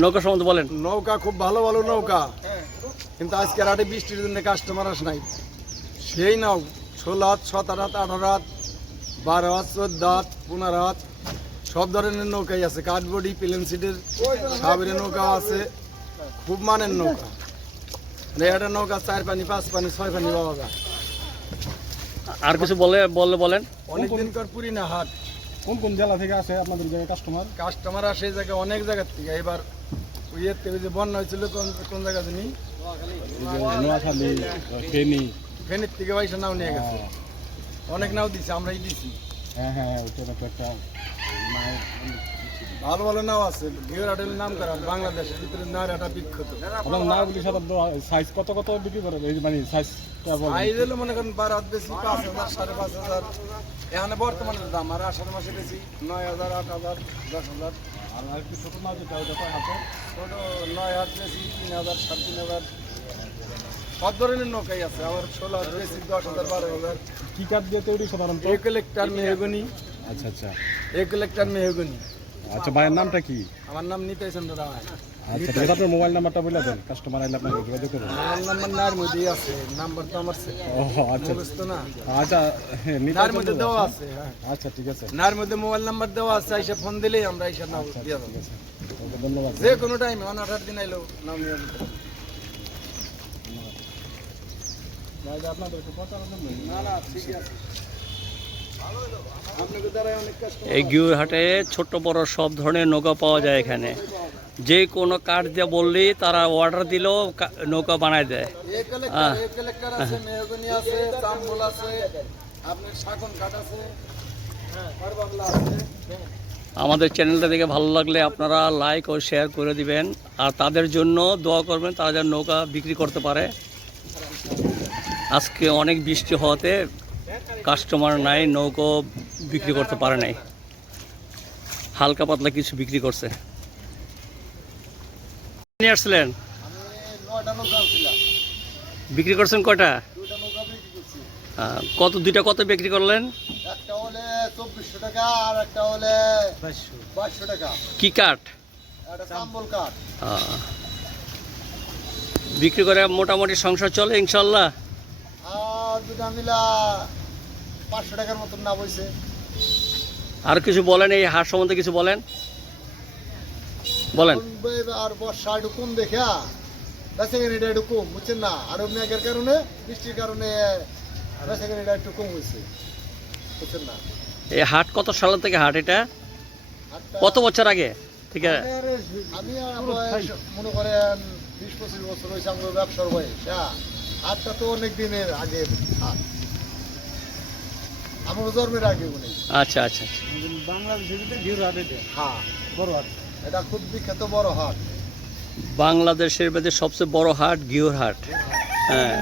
নৌকা সম্বন্ধে বলেন। নৌকা খুব ভালো ভালো নৌকা। কিন্তু আজকে রাতে বৃষ্টির জন্য কাস্টমার আস নাই। সেই নাও ষোলো হাত সতেরো হাত আঠারো হাত বারো হাত চোদ্দ হাত পনেরো হাত সব ধরনের নৌকাই আছে। কাঠবডি প্লেন সিটের সাবের নৌকা আছে। খুব মানের নৌকা। মানে একটা নৌকা চার পানি পাঁচ পানি ছয় পানি পাওয়া যায়। আর কিছু বলে বললে বলেন। অনেকদিন কর পুরি না হাট। কোন কোন জেলা থেকে আসে আপনাদের জায়গায় কাস্টমার কাস্টমার আসে এই জায়গায় অনেক জায়গার থেকে। এবার ইয়ের থেকে যে বন্যা হয়েছিল কোন কোন জায়গা জানি? নোয়াখালী ফেনী। ফেনীর থেকে পয়সা নাও নিয়ে গেছে। অনেক নাও দিছে আমরাই দিছি। হ্যাঁ হ্যাঁ তো একটা ভালো ভালো নাও আছে। ভিওর হোটেল নাম করা বাংলাদেশের ভিতরে নারাটা বিখ্যাত। আপনার নাগুলি সাধারণত সাইজ কত কত বিক্রি করে? মানে বলেন। সাইজ হলো মনে করেন বারো হাত বেশি পাঁচ হাজার সাড়ে পাঁচ হাজার। এখানে বর্তমানে দাম আর আষাঢ় মাসে বেশি নয় হাজার আট হাজার দশ হাজার। আর একটু ছোটো মাছ যেটা ওটা কয় হাতে। ছোটো নয় হাজার বেশি তিন হাজার সাড়ে তিন হাজার। সব ধরনের নৌকাই আছে আবার ষোলো হাজার বেশি দশ হাজার বারো হাজার। কী কাঠ দিয়ে তৈরি সাধারণত? এক লেকটার মেহগনি। আচ্ছা আচ্ছা। এক লেকটার মেহগনি। আচ্ছা ভাইয়ের নামটা কি? আমার নাম নিতাই চন্দ্র রায়। আচ্ছা ঠিক আপনার মোবাইল নাম্বারটা বলে দেন কাস্টমার আইলে আপনাকে যোগাযোগ করবেন আমার নাম্বার নার মধ্যেই আছে নাম্বার তো আমার ও আচ্ছা মুখস্থ না। আচ্ছা হ্যাঁ, নার মধ্যে। দেওয়া আছে হ্যাঁ। আচ্ছা ঠিক আছে। নার মধ্যে মোবাইল নাম্বার দেওয়া আছে এসে ফোন দিলেই আমরা এসে নাম দিয়ে দেবো। ধন্যবাদ। যে কোনো টাইমে অন আঠার দিন আইলো নাম নিয়ে। ভাই, জন্য না না ঠিক আছে আপনাকে দ্বারাই অনেক কাজ এই গিউর হাটে ছোট বড় সব ধরনের নৌকা পাওয়া যায় এখানে। যে কোনো কাঠ দিয়ে বললেই তারা অর্ডার দিলেও নৌকা বানায় দেয়। আমাদের চ্যানেলটা দেখে ভালো লাগলে আপনারা লাইক ও শেয়ার করে দিবেন। আর তাদের জন্য দোয়া করবেন তারা যেন নৌকা বিক্রি করতে পারে। আজকে অনেক বৃষ্টি হওয়াতে কাস্টমার নাই নৌকো বিক্রি করতে পারে নাই। হালকা পাতলা কিছু বিক্রি করছে। নিয়ে আসছিলেন? বিক্রি করছেন আহ, কত দুইটা কত বিক্রি করলেন? একটা হলে চব্বিশশো টাকা আর একটা হলে বাইশশো টাকা। কি কাঠ? কাঠ। বিক্রি করে মোটামুটি সংসার চলে ইনশাল্লাহ? আর দুটা মিলা পাঁচশো টাকার মতন না বইছে আর কিছু বলেন এই হাট সম্বন্ধে কিছু বলেন? বলেন। আর বর্ষা একটু কম দেখা একটু কম বুঝছেন না? আর মেঘের কারণে বৃষ্টির কারণে একটু কম হয়েছে বুঝছেন না? এই হাট কত সাল থেকে হাট এটা? কত বছর আগে ঠিক আছে আমি মনে করেন বিশ পঁচিশ বছর হয়েছে আমার ব্যবসার বয়স হ্যাঁ? হাটটা তো অনেক দিনের আগের হাট। আমার জন্মের আগে উনি। আচ্ছা আচ্ছা আচ্ছা। বাংলাদেশের ভিতরে হাট হ্যাঁ। বড় হাট এটা খুব বিখ্যাত বড় হাট বাংলাদেশের মধ্যে সবচেয়ে বড় হাট গিওর হাট হ্যাঁ।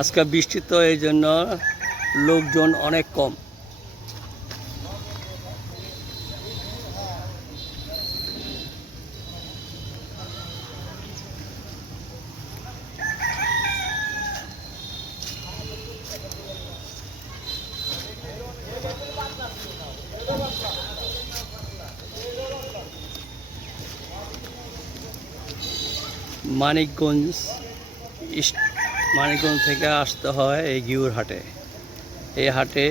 আজকে বৃষ্টি তো এই জন্য লোকজন অনেক কম। মানিকগঞ্জ মানিকগঞ্জ থেকে আসতে হয় এই গিউর হাটে। এই হাটে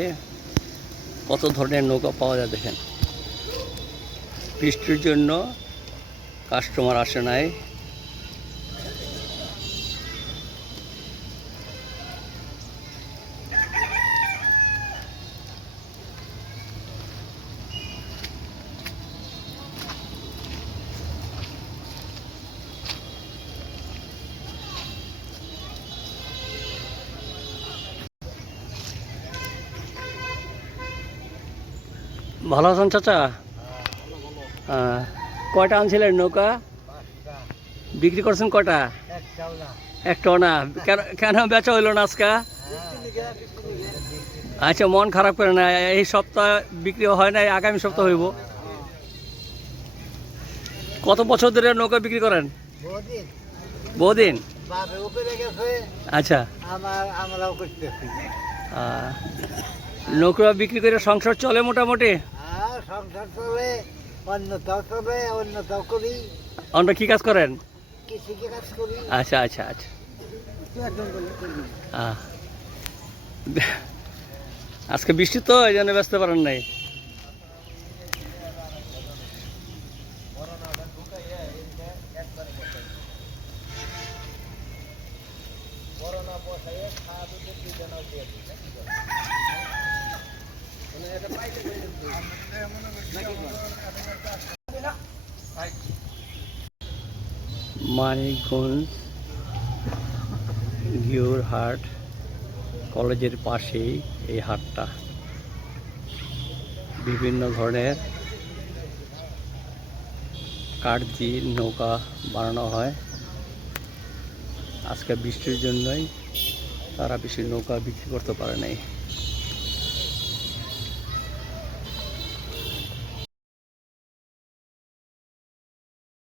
কত ধরনের নৌকা পাওয়া যায় দেখেন। বৃষ্টির জন্য কাস্টমার আসে নাই। ভালো আছেন চাচা? কয়টা আনছিলেন নৌকা? বিক্রি করছেন কয়টা? একটাও না কেন বেচা হইল না আজকে? আচ্ছা মন খারাপ করে না, এই সপ্তাহ বিক্রি হয় না আগামী সপ্তাহ হইব। কত বছর ধরে নৌকা বিক্রি করেন? বহুদিন। আচ্ছা। নৌকা বিক্রি করে সংসার চলে মোটামুটি? সংসার চলে অন্যতাও চলে অন্যতাও করি। আমরা কি কাজ করেন? কৃষিকে কাজ করি। আচ্ছা আচ্ছা আচ্ছা। আজকে বৃষ্টি তো এই জন্য ব্যস্ত পারেন নাই। মানিকগঞ্জ ঘিওর হাট কলেজের পাশেই এই হাটটা। বিভিন্ন ধরনের কাঠ দিয়ে নৌকা বানানো হয়। আজকে বৃষ্টির জন্যই তারা বেশি নৌকা বিক্রি করতে পারে নাই।